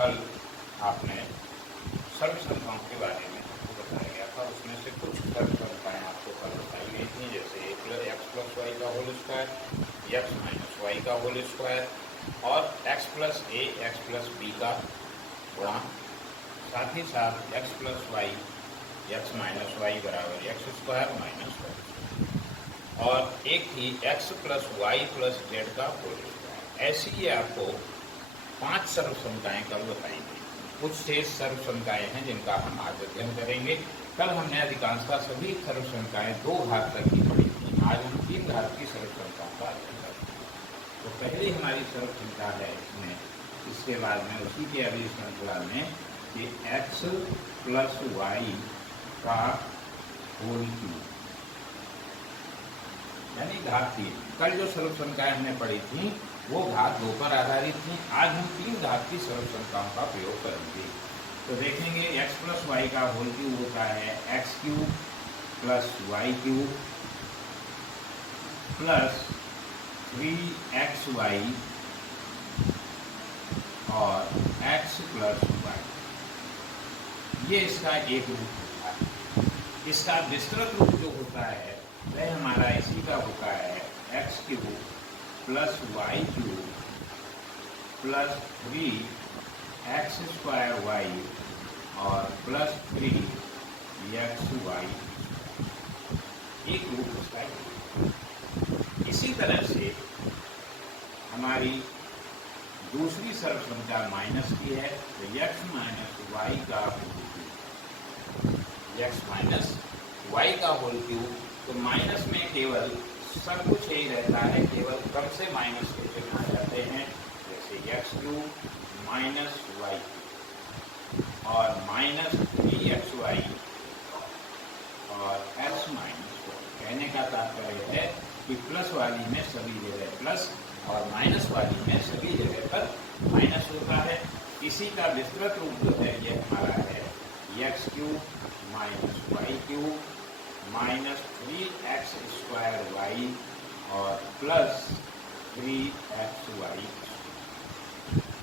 कल आपने सर्व संख्याओं के बारे में आपको बताया गया था, उसमें से कुछ सर्व संख्याएँ आपको कल बताई गई थी, जैसे एक्स प्लस वाई का whole square, x minus y का होल स्क्वायर और x plus a x plus b का गुणा, साथ ही साथ x plus y x minus y बराबर एक्स स्क्वायर माइनस वाई, और एक ही x plus y plus z का होल स्क्वायर। ऐसी ही आपको 5 सर्व संख्याएँ कल बताएंगे। कुछ शेष सर्व संख्याएँ हैं जिनका हम आज अध्ययन करेंगे। कल हमने अधिकांशतः सभी सर्व संख्याएँ 2 घात तक की पढ़ी थी, आज हम 3 घात की सर्व संख्याओं का अध्ययन करेंगे। तो पहली हमारी सर्व संख्या है इसमें, इसके बाद में उसी की अगली श्रृंखला में कि एक्स प्लस वाई का होल क्यूब, यानी घात 3। कल जो सर्व संख्याएँ हमने पढ़ी थी वो घात 2 पर आधारित थी। आज हम 3 घात की सर्व संख्याओं का प्रयोग करेंगे। तो देखेंगे x प्लस वाई का होल क्यूब होता है x cube plus y cube plus 3xy और x प्लस वाई, ये इसका एक रूप होता है। इसका विस्तृत रूप जो होता है वह हमारा इसी का होता है x cube plus y cube plus 3x square y और प्लस 3x वाई, एक रूप उसका है। इसी तरह से हमारी दूसरी सर्व संख्या माइनस की है, तो x माइनस वाई का whole cube, x minus y का होल क्यूब। तो माइनस में केवल सब कुछ यही रहता है, केवल कम से माइनस के चिन्ह आ जाते हैं, जैसे एक्स क्यूब माइनस वाई और माइनस 3xy और x माइनस वाई। कहने का तात्पर्य है कि प्लस वाली में सभी जगह प्लस और माइनस वाली में सभी जगह पर माइनस होता है। इसी का विस्तृत रूप जो है ये हमारा है x cube minus y cube minus 3x square y और प्लस 3xy।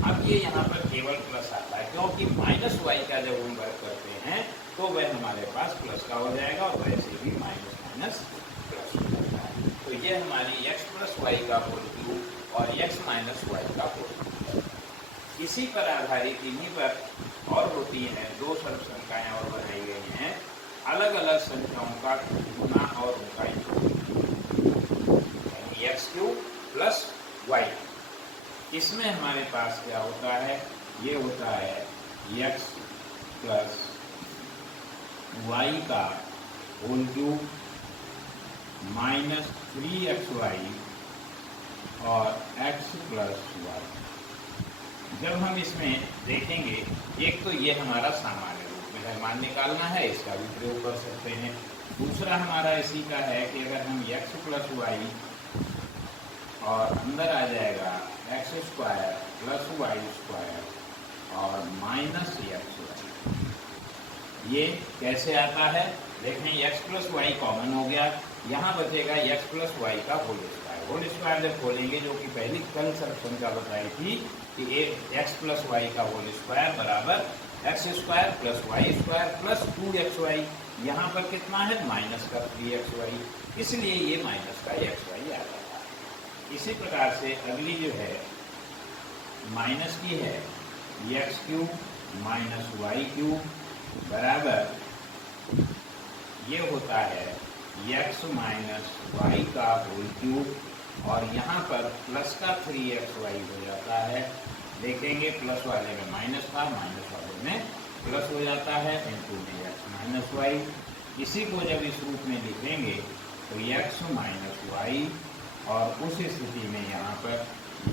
अब ये यहाँ पर केवल प्लस आता है, क्योंकि माइनस वाई का जब हम वर्ग करते हैं तो वह हमारे पास प्लस का हो जाएगा और वैसे भी माइनस माइनस प्लस हो जाता है। तो ये हमारी x प्लस वाई का होल क्यूब और x माइनस वाई का होल क्यूब। इसी पर आधारित इन्हीं पर और होती है 2 सर्व संख्याएँ और बनाई गई हैं, अलग अलग संख्याओं का गुना और उनका योग, यानी एक्स क्यूब प्लस वाई। इसमें हमारे पास क्या होता है, ये होता है एक्स प्लस वाई का होल क्यूब माइनस 3xy और x प्लस वाई। जब हम इसमें देखेंगे, एक तो ये हमारा सामान्य मान निकालना है, इसका भी प्रयोग कर सकते हैं। दूसरा हमारा इसी का है कि अगर हम x प्लस वाई और अंदर आ जाएगा x square plus y square और माइनस एक्स वाई, ये कैसे आता है देखें। x प्लस वाई कॉमन हो गया, यहाँ बचेगा x प्लस वाई का होल स्क्वायर। होल स्क्वायर जब खोलेंगे, जो कि पहली कल सर्व संख्या बताई थी कि x प्लस वाई का होल स्क्वायर बराबर x square plus y square plus 2xy। यहाँ पर कितना है, माइनस का 3xy, इसलिए ये माइनस का xy आ जाता है। इसी प्रकार से अगली जो है माइनस की है, x cube minus y cube बराबर ये होता है एक्स माइनस वाई का होल क्यूब, और यहाँ पर प्लस का 3xy हो जाता है। देखेंगे प्लस वाले में माइनस था, माइनस वाले में प्लस हो जाता है, इनटू में एक्स माइनस वाई। इसी को जब इस रूप में लिखेंगे तो एक्स माइनस वाई, और उस स्थिति में यहाँ पर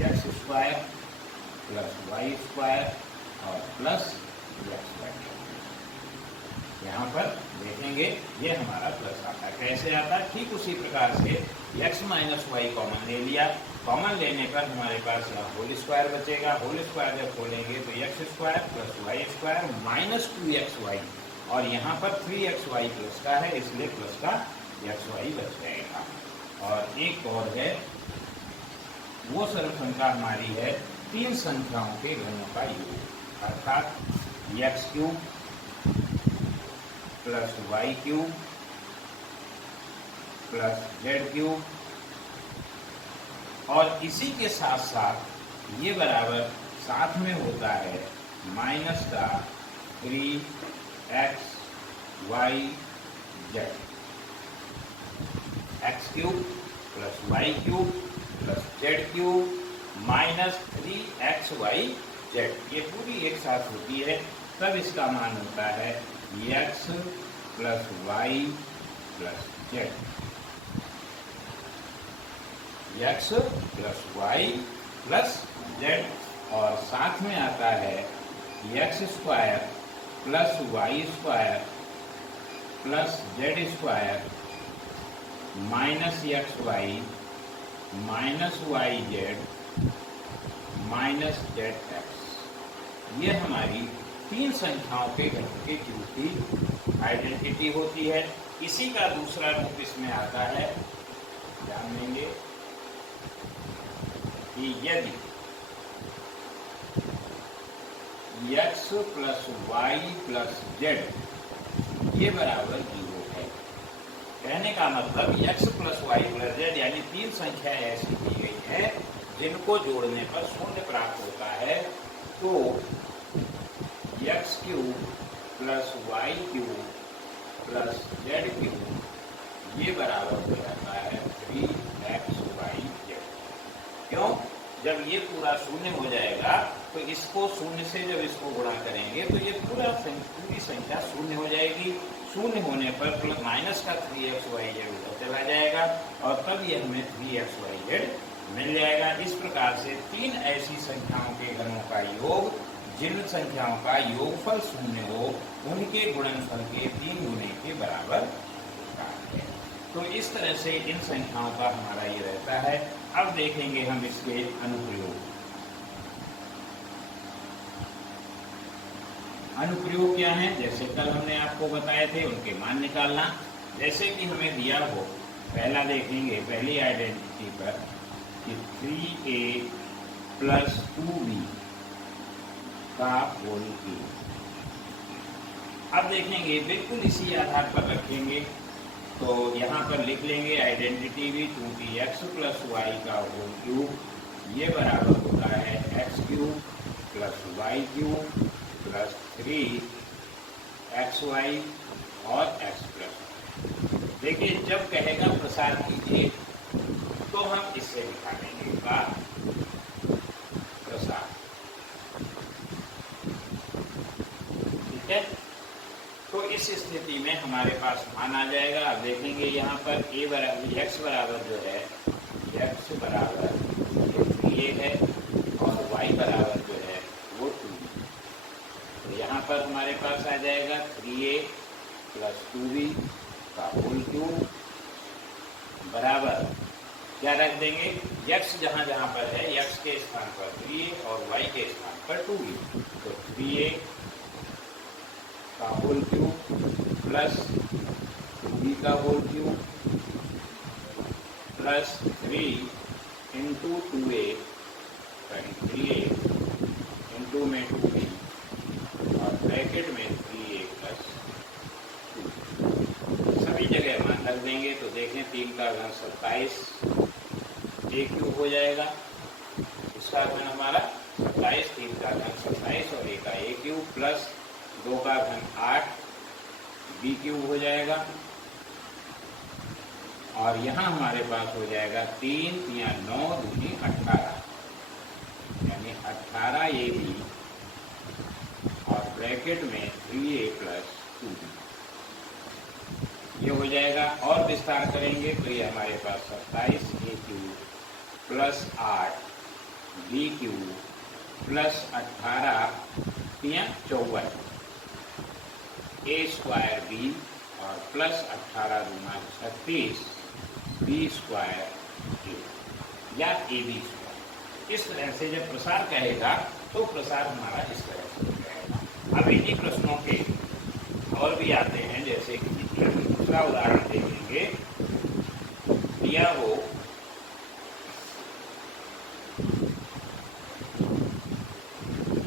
x square plus y square और प्लस एक्स वाई। यहाँ पर देखेंगे ये हमारा प्लस आता है। कैसे आता है, ठीक उसी प्रकार से एक्स माइनस वाई कॉमन ले लिया, कॉमन लेने पर हमारे पास यहाँ होल स्क्वायर बचेगा। होल स्क्वायर जब खोलेंगे तो x square plus y square minus 2xy, और यहाँ पर 3xy प्लस का है, इसलिए प्लस का xy बच जाएगा। और एक और है, वो सर्व संख्या हमारी है 3 संख्याओं के घनों का योग। अर्थात x cube plus y cube plus z cube, और इसी के साथ साथ ये बराबर साथ में होता है माइनस का 3x y z, x cube plus y cube plus z cube minus 3xy z, ये पूरी एक साथ होती है, तब इसका मान होता है x plus y plus z, x plus y plus z, और साथ में आता है x square plus y square plus z square minus x y minus y z minus z x. ये हमारी तीन संख्याओं के घटक के क्यूब की आइडेंटिटी होती है। इसी का दूसरा रूप इसमें आता है, ध्यान देंगे कि यदि x plus y plus z ये बराबर 0 है, कहने का मतलब x plus y plus z यानी तीन संख्याएं ऐसी दी गई है जिनको जोड़ने पर शून्य प्राप्त होता है, तो x cube plus y cube plus z cube ये बराबर हो जाता है 3xy z। क्यों? जब ये पूरा शून्य हो जाएगा तो इसको शून्य से जब इसको गुणा करेंगे तो ये पूरी संख्या शून्य हो जाएगी। शून्य होने पर प्लस माइनस का 3xy z उधर चला जाएगा और तब ये हमें 3xy z मिल जाएगा। इस प्रकार से तीन ऐसी संख्याओं के घनों का योग, जिन संख्याओं का योगफल शून्य हो, उनके गुणनफल के 3 गुने के बराबर है। तो इस तरह से इन संख्याओं का हमारा ये रहता है। अब देखेंगे हम इसके अनुप्रयोग। अनुप्रयोग क्या है? जैसे कल हमने आपको बताए थे, उनके मान निकालना। जैसे कि हमें दिया हो, पहला देखेंगे पहली आइडेंटिटी पर कि 3a प्लस 2b का होल क्यूब। अब देखेंगे बिल्कुल इसी आधार पर रखेंगे, तो यहाँ पर लिख लेंगे आइडेंटिटी भी 2x प्लस वाई का होल क्यूब ये बराबर होता है x cube plus y cube plus 3xy और x प्लस। देखिए जब कहेगा प्रसार कीजिए तो हम इससे दिखा देंगे का प्रसार, ठीक है। तो इस स्थिति में हमारे पास मान आ जाएगा। अब देखेंगे यहाँ पर a बराबर x बराबर जो है x बराबर 3a है और y बराबर जो है वो 2b। तो यहाँ पर हमारे पास आ जाएगा 3a प्लस 2b का होल क्यूब बराबर क्या रख देंगे, x जहाँ जहाँ पर है x के स्थान पर 3a और y के स्थान पर 2b। तो 3a का होल क्यूब प्लस 2b का whole cube plus 3 into 2a 3a into में 2b और ब्रैकेट में 3a प्लस 2। सभी जगह मान रख देंगे तो देखें 3 का घन 27 a क्यूब हो जाएगा। इसका घन हमारा 27, 3 का घन 27 और a का a क्यूब प्लस 2 का घन 8 b क्यूब हो जाएगा। और यहाँ हमारे पास हो जाएगा 3 या 9 दूनी 18 यानी 18ab और ब्रैकेट में 3a प्लस 2b ये हो जाएगा। और विस्तार करेंगे तो ये हमारे पास 27a cube plus 8 b cube plus 18 या 54 a स्क्वायर b और प्लस 18 दूना 36 b स्क्वायर a या ab स्क्वायर। इस तरह से जब प्रसार कहेगा तो प्रसार हमारा इस तरह से हो जाएगा। अब इन्हीं प्रश्नों के और भी आते हैं, जैसे कि दूसरा उदाहरण देखेंगे। दिया हो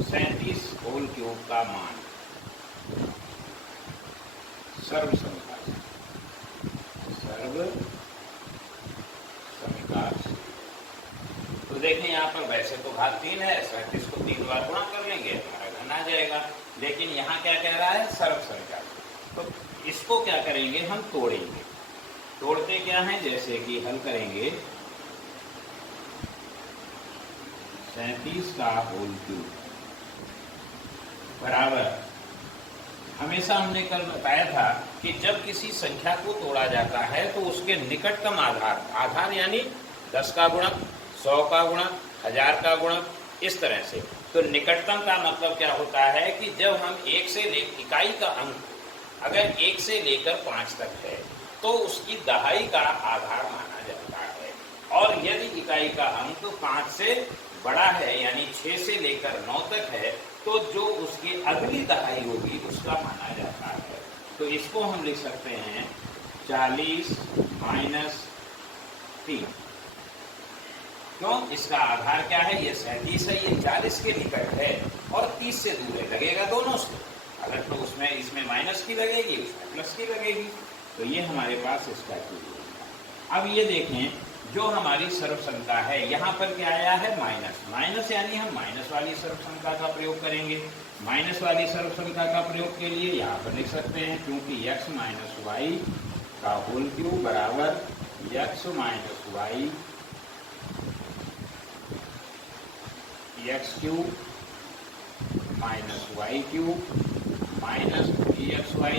37 होल रूप का मान सर्व समीकरण से। तो देखें यहाँ पर वैसे तो घात 3 है, 37 को 3 बार गुणा कर लेंगे हमारा घन आ जाएगा, लेकिन यहाँ क्या कह रहा है सर्व समीकरण। तो इसको क्या करेंगे हम तोड़ेंगे। तोड़ते क्या है, जैसे कि हल करेंगे 37 का होल क्यूब बराबर, हमेशा हमने कल बताया था कि जब किसी संख्या को तोड़ा जाता है तो उसके निकटतम आधार यानी 10 का गुणक, 100 का गुणक, 1000 का गुणक, इस तरह से। तो निकटतम का मतलब क्या होता है कि जब हम इकाई का अंक अगर 1 से लेकर 5 तक है तो उसकी दहाई का आधार माना जाता है, और यदि इकाई का अंक 5 से बड़ा है यानी 6 से लेकर 9 तक है तो जो उसकी अगली दहाई होगी उसका माना जाता है। तो इसको हम लिख सकते हैं 40 माइनस 3। क्यों? इसका आधार क्या है, ये 37 है, ये 40 के निकट है और 30 से दूर है, लगेगा दोनों से। अगर तो उसमें इसमें माइनस की लगेगी, उसमें प्लस की लगेगी। तो ये हमारे पास इसका क्यूब होगा। अब ये देखें जो हमारी सर्वसंख्या है यहाँ पर क्या आया है माइनस, यानी हम माइनस वाली सर्वसंख्या का प्रयोग करेंगे। माइनस वाली सर्वसंख्या का प्रयोग के लिए यहाँ पर लिख सकते हैं, क्योंकि x माइनस वाई का होल क्यूब बराबर x minus y x cube minus y cube minus 3xy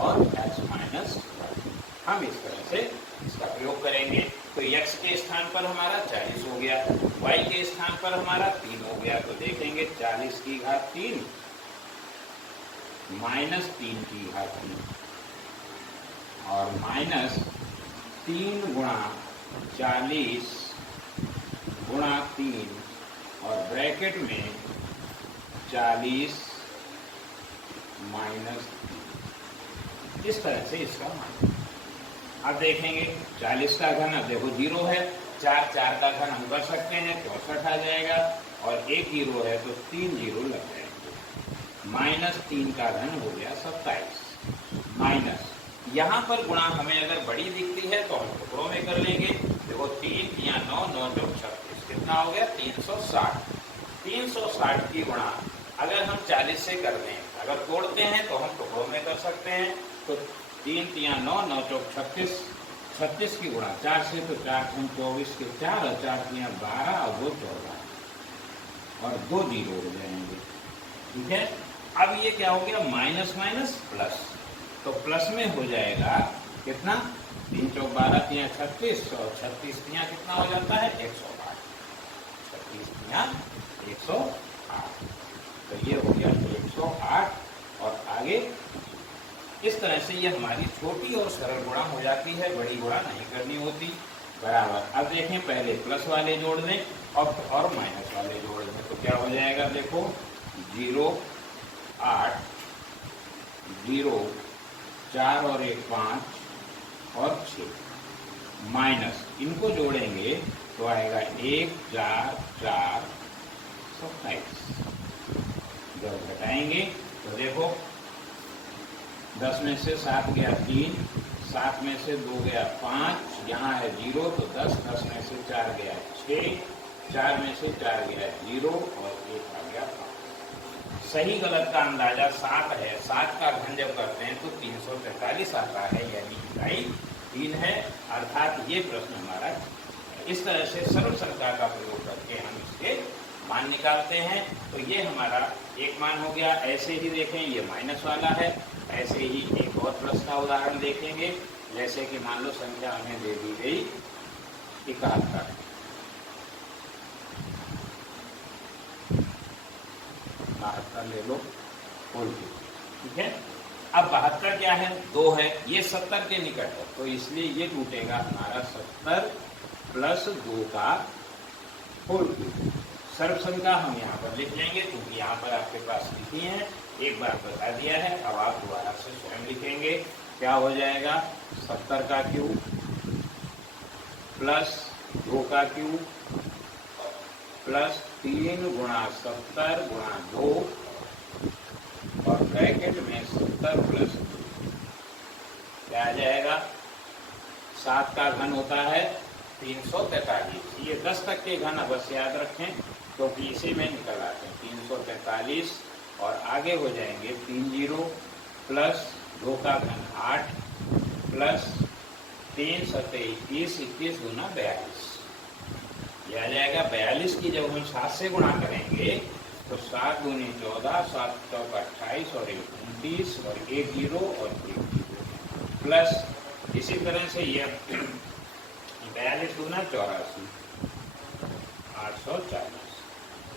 और x माइनस वाई। हम इस तरह से इसका प्रयोग करेंगे। तो x के स्थान पर हमारा 40 हो गया, y के स्थान पर हमारा 3 हो गया। तो देखेंगे 40 की घात 3 माइनस 3 की घात 3 और माइनस 3 गुणा 40 गुणा 3 और ब्रैकेट में 40 माइनस 3। इस तरह से इसका मान। अब देखेंगे 40 का घन, अब देखो 0 है, 4 का घन हम कर सकते हैं 64 आ जाएगा, और 1 0 है तो 3 0 लग जाएंगे। माइनस 3 का घन हो गया 27 माइनस, यहाँ पर गुणा हमें अगर बड़ी दिखती है तो हम टुकड़ों में कर लेंगे। देखो 3 या 9 9 जो 36 कितना हो गया 360। 360 की गुणा अगर हम 40 से कर दें, अगर तोड़ते हैं तो हम टुकड़ों में कर सकते हैं। तो 3 या 9 9 चौक 36, 36 की गुणा 4 से तो 4 24 के 4 और 4 या 12 और 2 14 और 2 0 हो जाएंगे। ठीक है, अब ये क्या हो गया माइनस माइनस प्लस, तो प्लस में हो जाएगा कितना 3 चौक 12 या 36 और 36 या कितना हो जाता है 108। 36 या 108, तो ये हो गया 108। और आगे इस तरह से ये हमारी छोटी और सरल गुणा हो जाती है, बड़ी गुणा नहीं करनी होती। बराबर, अब देखें पहले प्लस वाले जोड़ दें और माइनस वाले जोड़ दें, तो क्या हो जाएगा देखो 0 8 0 4 और 1 5 और 6 माइनस, इनको जोड़ेंगे तो आएगा 1 4 4 27। जब घटाएंगे तो देखो 10 में से 7 गया 3, 7 में से 2 गया 5, यहाँ है 0 तो 10, 10 में से 4 गया 6, 4 में से 4 गया 0 और 1 आ गया 5। सही गलत का अंदाजा 7 है, 7 का घन जब करते हैं तो 343 आता है, यानी इकाई 3 है। अर्थात ये प्रश्न हमारा इस तरह से सरल संख्या का प्रयोग करके हम इसके मान निकालते हैं। तो ये हमारा एक मान हो गया। ऐसे ही देखें ये माइनस वाला है, ऐसे ही एक और प्लस का उदाहरण देखेंगे। जैसे कि मान लो संख्या हमें दे दी गई 71, 72 ले लो होल क्यूब। ठीक है, अब 72 क्या है 2 है, ये 70 के निकट है, तो इसलिए ये टूटेगा हमारा 70 प्लस 2 का होल क्यूब। सर्व संख्या हम यहाँ पर लिख लेंगे, क्योंकि यहाँ पर आपके पास लिखी है, एक बार बता दिया है। अब आप दोबारा से स्वयं लिखेंगे, क्या हो जाएगा 70 का क्यूब प्लस 2 का क्यूब प्लस 3 गुणा 70 गुणा 2 ब्रैकेट में 70 प्लस क्या आ जाएगा, 7 का घन होता है 343। ये 10 तक के घन बस याद रखें क्योंकि इसी में निकल आते हैं 343 और आगे हो जाएंगे 3 जीरो प्लस 2 का घन 8 प्लस 3 सत्ते 21, 21 गुना 42, ये आ जाएगा 42 की जब हम 7 से गुणा करेंगे तो 7 दूनी 14, 7 चौक 28 और 29 और 1 जीरो और 1 जीरो प्लस इसी तरह से ये 42 दूना 84, 840।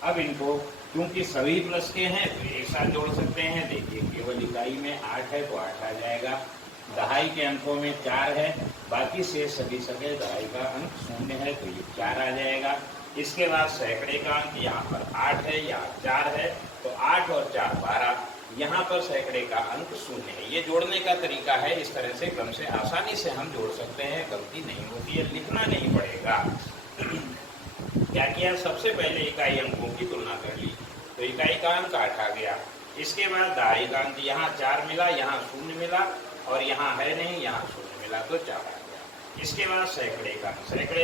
अब इनको क्योंकि सभी प्लस के हैं तो एक साथ जोड़ सकते हैं। देखिए केवल इकाई में 8 है तो 8 आ जाएगा, दहाई के अंकों में 4 है, बाकी से सभी सके दहाई का अंक 0 है तो ये 4 आ जाएगा। इसके बाद सैकड़े का अंक यहाँ पर 8 है, यहाँ 4 है तो 8 और 4 12, यहाँ पर सैकड़े का अंक 0 है। ये जोड़ने का तरीका है, इस तरह से क्रम से आसानी से हम जोड़ सकते हैं, गलती नहीं होती है, लिखना नहीं पड़ेगा। क्या किया, सबसे पहले इकाई अंकों की तुलना कर ली तो इकाई का अंक 8 आ गया। इसके बाद दहाई का अंक यहाँ 4 मिला, यहाँ 0 मिला और यहाँ है नहीं, यहाँ 0 मिला तो 4 आ गया। इसके बाद सैकड़े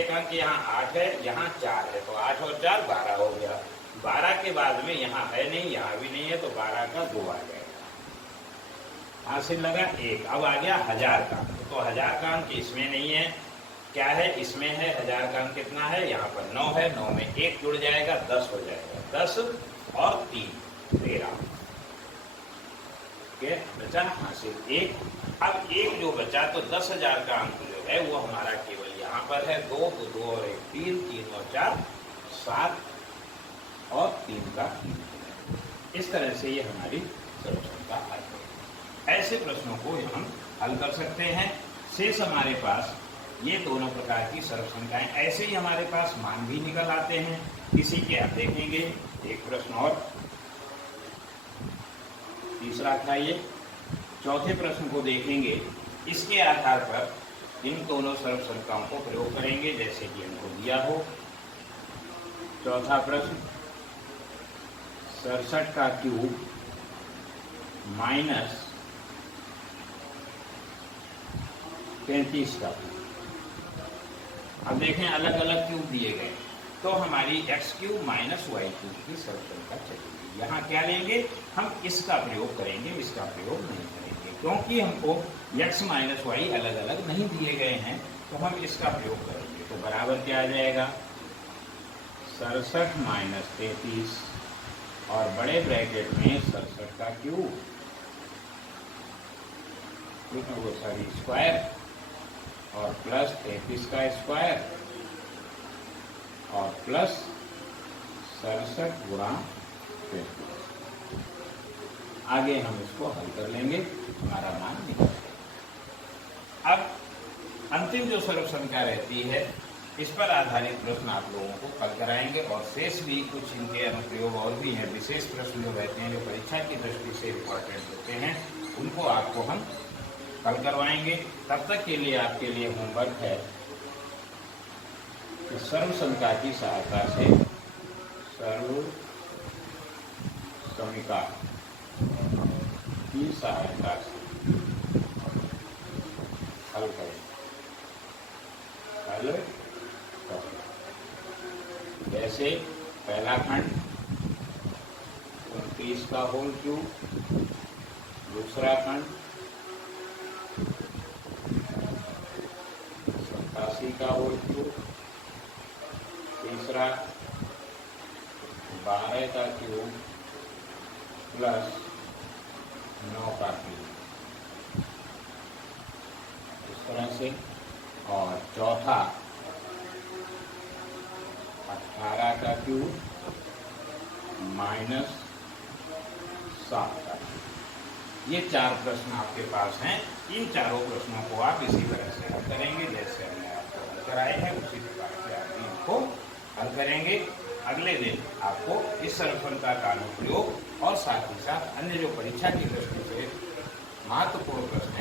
का अंक यहाँ 8 है, यहाँ 4 है तो 8 और 4 12 हो गया। 12 के बाद में यहाँ है नहीं, यहाँ भी नहीं है तो 12 का 2 आ जाएगा। हासिल लगा 1। अब आ गया 1000 का, तो 1000 का अंक इसमें नहीं है, क्या है इसमें है। 1000 का अंक कितना है, यहाँ पर 9 है, 9 में 1 जुड़ जाएगा 10 हो जाएगा, 10 और 3 13 बचा हासिल 1। अब 1 जो बचा तो 10,000 का अंक जो है वो हमारा केवल यहाँ पर है 2 तो 2 और 1 3, 3 और 4 7 और 3 का 3। इस तरह से ये हमारी सर्वसंख्या हल है। ऐसे प्रश्नों को हम हल कर सकते हैं। शेष हमारे पास ये दोनों प्रकार की सर्वसंख्याएं, ऐसे ही हमारे पास मान भी निकल आते हैं। इसी के आप देखेंगे एक प्रश्न और, तीसरा था ये। चौथे प्रश्न को देखेंगे, इसके आधार पर इन दोनों सर्वसंख्याओं को प्रयोग करेंगे जैसे कि हमको दिया हो। चौथा प्रश्न, 67 का क्यूब माइनस 33 का क्यूब। अब देखें अलग अलग क्यूब दिए गए तो हमारी x cube minus y cube की सर्वसंख्या चलेगी। यहाँ क्या लेंगे, हम इसका प्रयोग करेंगे, इसका प्रयोग नहीं करेंगे क्योंकि हमको x माइनस वाई अलग अलग नहीं दिए गए हैं, तो हम इसका प्रयोग करेंगे। तो बराबर क्या आ जाएगा, 67 माइनस 33 और बड़े ब्रैकेट में 67 का क्यूब, वो सॉरी स्क्वायर, और प्लस 33 का स्क्वायर और प्लस 67 गुणा 33। आगे हम इसको हल कर लेंगे, हमारा मान निकलेगा। अब अंतिम जो सर्वसंख्या रहती है इस पर आधारित प्रश्न आप लोगों को हल कराएंगे और शेष भी कुछ इनके अनुप्रयोग और भी हैं, विशेष प्रश्न जो रहते हैं जो परीक्षा की दृष्टि से इम्पोर्टेंट होते हैं, उनको आपको हम हल करवाएंगे। तब तक के लिए आपके लिए होमवर्क है कि सर्वसंख्या की सहायता से सर्वसमीका की सहायता से हल करें। हल जैसे पहला खंड 29 का होल क्यूब, दूसरा खंड 87 का होल क्यूब, तीसरा 12 का क्यूब प्लस 9 का क्यूब, इस तरह से। और चौथा 18 का क्यूब माइनस 7 का क्यूब। ये 4 प्रश्न आपके पास हैं। इन चारों प्रश्नों को आप इसी तरह से हल करेंगे जैसे हमने आपको हल कराए हैं, उसी प्रकार से आप इनको हल करेंगे। अगले दिन आपको इस सर्वसंख्या का अनुप्रयोग और साथ ही साथ अन्य जो परीक्षा की दृष्टि से महत्वपूर्ण प्रश्न